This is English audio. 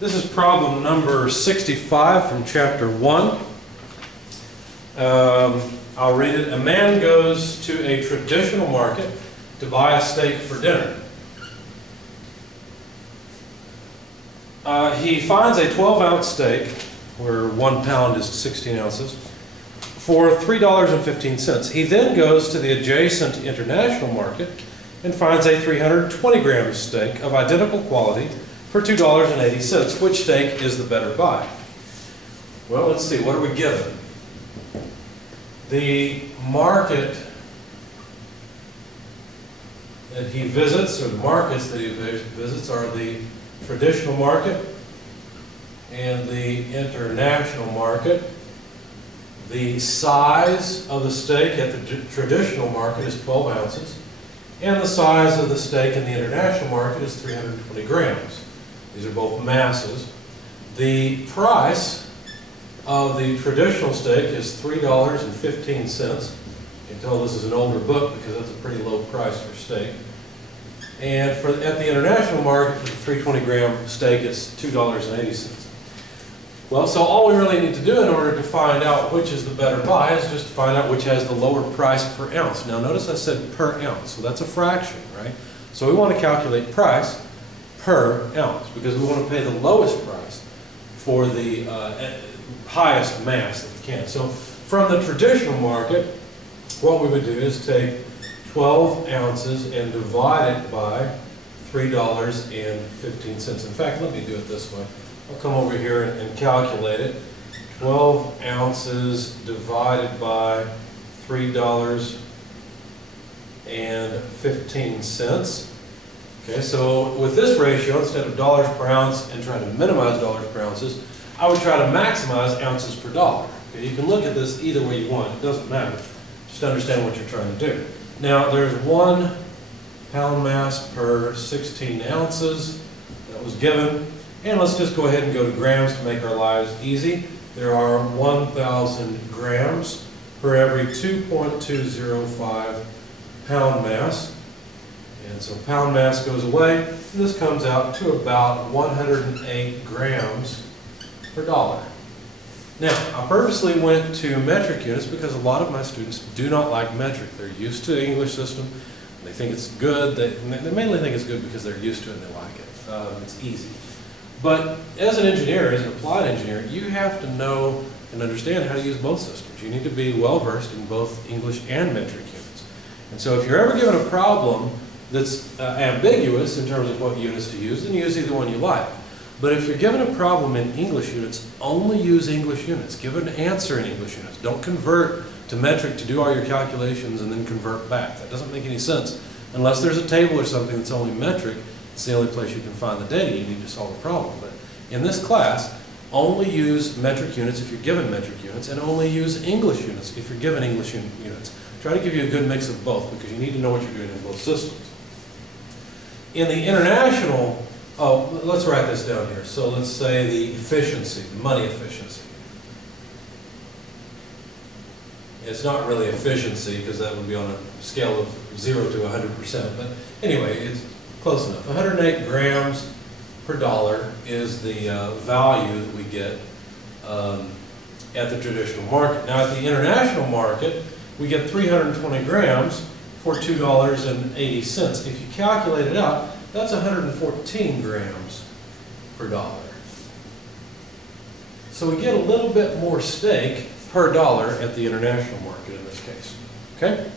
This is problem number 65 from chapter 1. I'll read it. A man goes to a traditional market to buy a steak for dinner. He finds a 12-ounce steak, where 1 pound is 16 ounces, for $3.15. He then goes to the adjacent international market and finds a 320-gram steak of identical quality for $2.80. Which steak is the better buy? Well, let's see. What are we given? The market that he visits, or the markets that he visits, are the traditional market and the international market. The size of the steak at the traditional market is 12 ounces, and the size of the steak in the international market is 320 grams. These are both masses. The price of the traditional steak is $3.15. You can tell this is an older book because that's a pretty low price for steak. And at the international market, for the 320 gram steak, it's $2.80. Well, so all we really need to do in order to find out which is the better buy is just to find out which has the lower price per ounce. Now notice I said per ounce, so that's a fraction, right? So we want to calculate price per ounce because we want to pay the lowest price for the highest mass that we can. So from the traditional market, what we would do is take 12 ounces and divide it by $3.15. In fact, let me do it this way. I'll come over here and calculate it. 12 ounces divided by $3.15. Okay, so with this ratio, instead of dollars per ounce and trying to minimize dollars per ounces, I would try to maximize ounces per dollar. Okay, you can look at this either way you want. It doesn't matter. Just understand what you're trying to do. Now, there's 1 pound mass per 16 ounces that was given. And let's just go ahead and go to grams to make our lives easy. There are 1,000 grams for every 2.205 pound mass. And so pound mass goes away, and this comes out to about 108 grams per dollar. Now, I purposely went to metric units because a lot of my students do not like metric. They're used to the English system. They think it's good. They mainly think it's good because they're used to it and they like it. It's easy. But as an engineer, as an applied engineer, you have to know and understand how to use both systems. You need to be well versed in both English and metric units. And so if you're ever given a problem that's ambiguous in terms of what units to use, then use either one you like. But if you're given a problem in English units, only use English units. Give an answer in English units. Don't convert to metric to do all your calculations and then convert back. That doesn't make any sense. Unless there's a table or something that's only metric, it's the only place you can find the data you need to solve a problem. But in this class, only use metric units if you're given metric units, and only use English units if you're given English units. Try to give you a good mix of both because you need to know what you're doing in both systems. In the international, let's write this down here. So let's say the efficiency, the money efficiency. It's not really efficiency because that would be on a scale of 0 to 100%. But anyway, it's close enough. 108 grams per dollar is the value that we get at the traditional market. Now at the international market, we get 320 grams for $2.80. If you calculate it out, that's 114 grams per dollar. So we get a little bit more steak per dollar at the international market in this case. Okay?